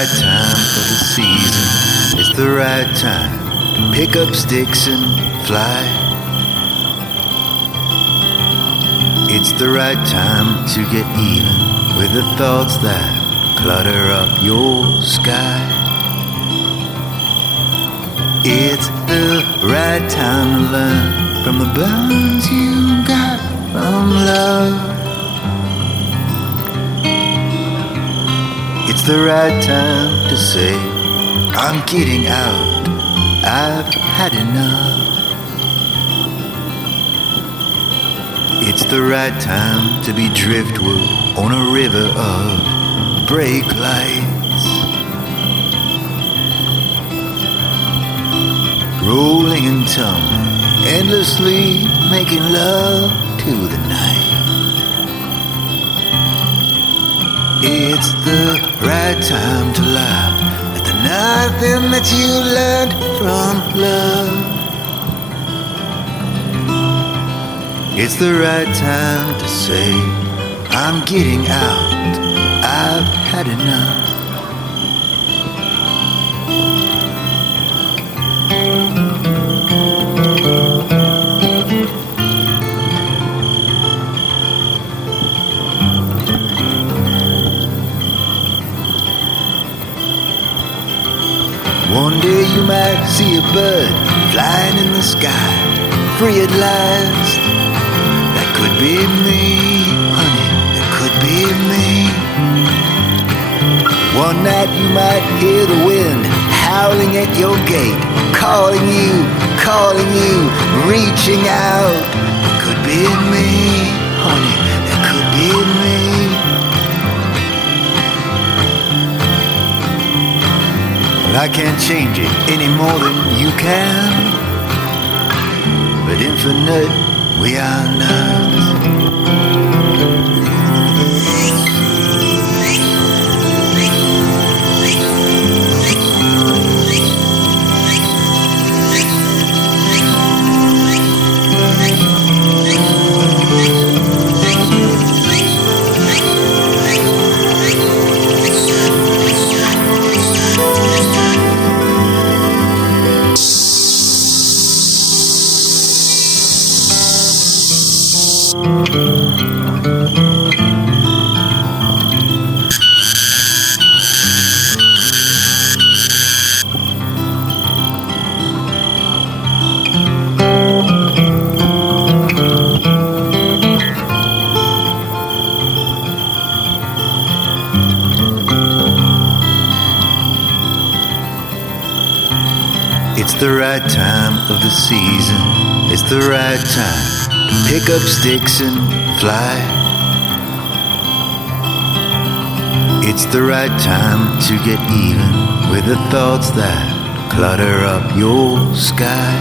right time for the season. It's the right time to pick up sticks and fly. It's the right time to get even with the thoughts that clutter up your sky. It's the right time to learn from the burns you got from love. It's the right time to say, I'm getting out, I've had enough. It's the right time to be driftwood on a river of brake lights, rolling and tumbling, endlessly making love to the night. It's the right time to laugh at the nothing that you learned from love. It's the right time to say, I'm getting out, I've had enough. One day you might see a bird flying in the sky, free at last. That could be me, honey, that could be me. One night you might hear the wind howling at your gate, calling you, reaching out. It could be me, honey, that could be me. I can't change it any more than you can, but infinite we are not. It's the right time of the season. It's the right time to pick up sticks and fly. It's the right time to get even with the thoughts that clutter up your sky.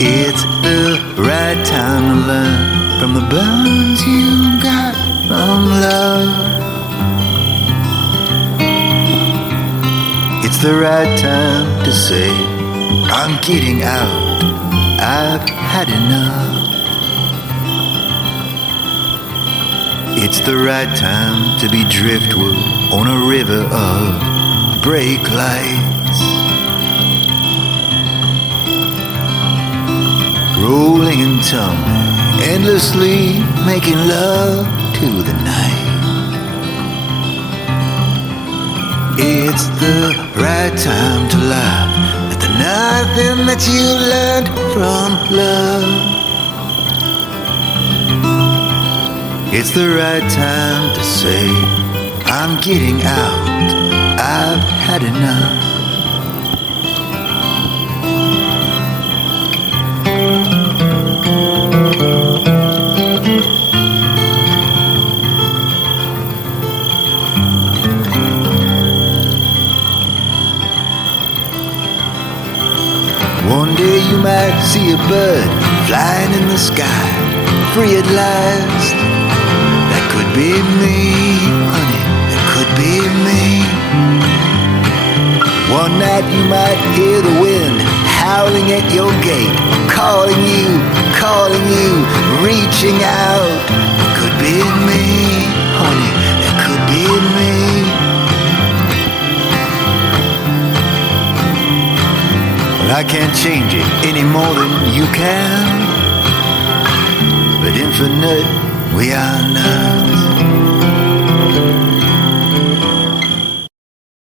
It's the right time to learn from the burns you got from love. It's the right time to say, I'm getting out, I've had enough. It's the right time to be driftwood on a river of brake lights, rolling and tumbling, endlessly making love to the night. It's the right time to laugh at the nothing that you learned from love. It's the right time to say, I'm getting out, I've had enough. One day you might see a bird flying in the sky, free at last. That could be me, honey, that could be me. One night you might hear the wind howling at your gate, calling you, reaching out. It could be me, honey, that could be me. I can't change it any more than you can. But infinite we are not.